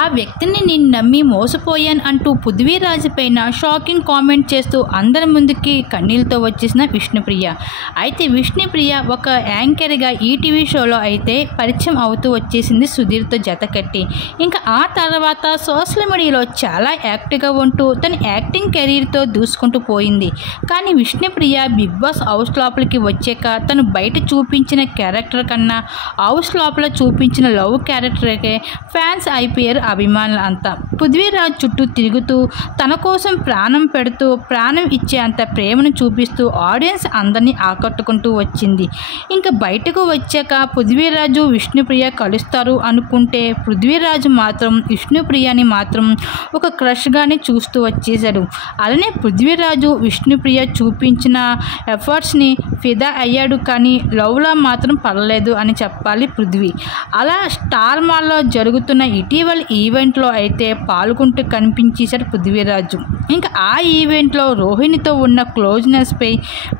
ఆ వ్యక్తిని నేను నమ్మి మోసపోయాను అంటూ పృథ్వీరాజ్ పైన షాకింగ్ కామెంట్ చేస్తూ అందరి ముందుకి కన్నీళ్ళతో వచ్చేసిన విష్ణుప్రియ. అయితే విష్ణుప్రియ ఒక యాంకర్గా ఈటీవీ షోలో అయితే పరిచయం అవుతూ వచ్చేసింది సుధీర్తో జత కట్టి. ఇంకా ఆ తర్వాత సోషల్ మీడియాలో చాలా యాక్టివ్గా ఉంటూ తన యాక్టింగ్ కెరీర్తో దూసుకుంటూ పోయింది. కానీ విష్ణుప్రియ బిగ్ బాస్ హౌస్ లోపలికి వచ్చాక తను బయట చూపించిన క్యారెక్టర్ కన్నా హౌస్ లోపల చూపించిన లవ్ క్యారెక్టర్కే ఫ్యాన్స్ అయిపోయారు అభిమానులు అంతా. పృథ్వీరాజ్ చుట్టూ తిరుగుతూ తన కోసం ప్రాణం పెడుతూ ప్రాణం ఇచ్చే అంత ప్రేమను చూపిస్తూ ఆడియన్స్ అందరినీ ఆకట్టుకుంటూ వచ్చింది. ఇంకా బయటకు వచ్చాక పృథ్వీరాజు విష్ణుప్రియ కలుస్తారు అనుకుంటే పృథ్వీరాజు మాత్రం విష్ణుప్రియని మాత్రం ఒక క్రష్గానే చూస్తూ వచ్చేశాడు. అలానే పృథ్వీరాజు విష్ణుప్రియ చూపించిన ఎఫర్ట్స్ని ఫిదా అయ్యాడు, కానీ లవ్లో మాత్రం పడలేదు అని చెప్పాలి పృథ్వీ. అలా స్టార్ మాల్లో జరుగుతున్న ఇటీవల ఈవెంట్లో అయితే పాల్గొంటూ కనిపించేశాడు పృథ్వీరాజు. ఇంకా ఆ ఈవెంట్లో రోహిణితో ఉన్న క్లోజ్నెస్పై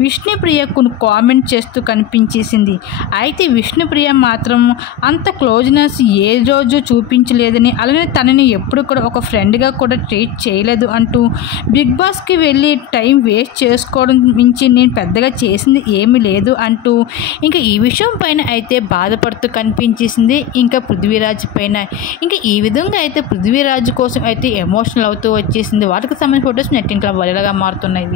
విష్ణుప్రియ కొన్ని కామెంట్ చేస్తూ కనిపించేసింది. అయితే విష్ణుప్రియ మాత్రం అంత క్లోజ్నెస్ ఏ రోజు చూపించలేదని, అలానే తనని ఎప్పుడు కూడా ఒక ఫ్రెండ్గా కూడా ట్రీట్ చేయలేదు అంటూ బిగ్ బాస్కి వెళ్ళి టైం వేస్ట్ చేసుకోవడం మించి నేను పెద్దగా చేసింది ఏమీ లేదు అంటూ ఇంకా ఈ విషయం పైన అయితే బాధపడుతూ కనిపించేసింది ఇంకా పృథ్వీరాజ్ పైన. ఇంకా ఈ విధంగా అయితే పృథ్వీరాజ్ కోసం అయితే ఎమోషనల్ అవుతూ వచ్చేసింది. వాటికి సంబంధించిన ఫొటోస్ నెట్టింట్లో వైరల్గా మారుతున్నాయి.